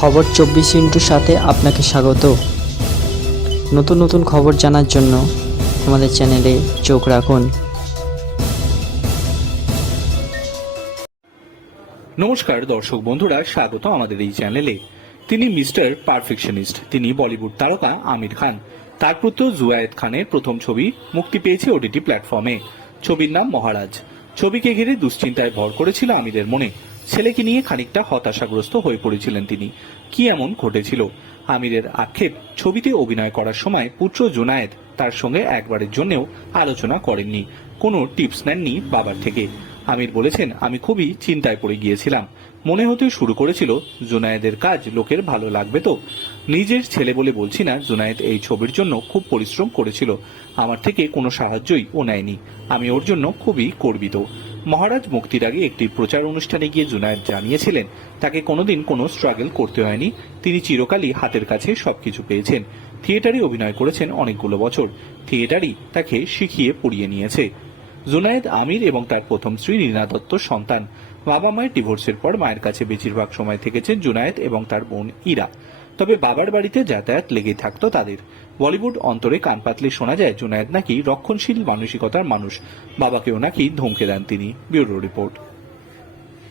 খবর চব্বিশ ইন্টুর সাথে আপনাকে স্বাগত। নতুন নতুন খবর জানার জন্য আমাদের চ্যানেলে চোখ রাখুন। নমস্কার দর্শক বন্ধুরা, স্বাগত আমাদের এই চ্যানেলে। তিনি মিস্টার পারফেকশনিস্ট, তিনি বলিউড তারকা আমির খান। তার পুত্র জুয়ায়েদ খানের প্রথম ছবি মুক্তি পেয়েছে ওটিটি প্ল্যাটফর্মে। ছবির নাম মহারাজ। ছবিকে ঘিরে দুশ্চিন্তায় ভর করেছিল আমিরের মনে। ছেলেকে নিয়ে খানিকটা হতাশাগ্রস্ত হয়ে পড়েছিলেন তিনি। কি এমন ঘটেছিল? আমিরের আক্ষেপ ছবিতে অভিনয় করার সময় পুত্র জুনায়েদ তার সঙ্গে একবারের জন্যও আলোচনা করেননি। কোনো টিপস নেননি বাবার থেকে। আমির বলেছেন, আমি খুবই চিন্তায় পড়ে গিয়েছিলাম। মনে হতে শুরু করেছিল, জুনায়েদের কাজ লোকের ভালো লাগবে তো। নিজের ছেলে বলে বলছি না, জুনায়েদ এই ছবির জন্য খুব পরিশ্রম করেছিল। আমার থেকে কোনো সাহায্যই ও নেয়নি। আমি ওর জন্য খুবই গর্বিত। মহারাজ মুক্তির আগে একটি প্রচার অনুষ্ঠানে গিয়ে জুনায়েদ জানিয়েছিলেন, তাকে কোনোদিন কোনো স্ট্রাগল করতে হয়নি। তিনি চিরকালই হাতের কাছে সবকিছু পেয়েছেন। থিয়েটারে অভিনয় করেছেন অনেকগুলো বছর। থিয়েটারই তাকে শিখিয়ে পড়িয়ে নিয়েছে। জুনায়েদ আমির এবং তার প্রথম স্ত্রী নীনা দত্তর সন্তান। বাবা মায়ের ডিভোর্সের পর মায়ের কাছে বেশিরভাগ সময় থেকেছেন জুনায়েদ এবং তার বোন ইরা। তবে বাবার বাড়িতে যাতায়াত লেগে থাকতো তাদের। বলিউড অন্তরে কান পাতলে শোনা যায়, জুনায়েদ নাকি রক্ষণশীল মানসিকতার মানুষ। বাবাকেও নাকি ধমকে দেন তিনি। Bureau report.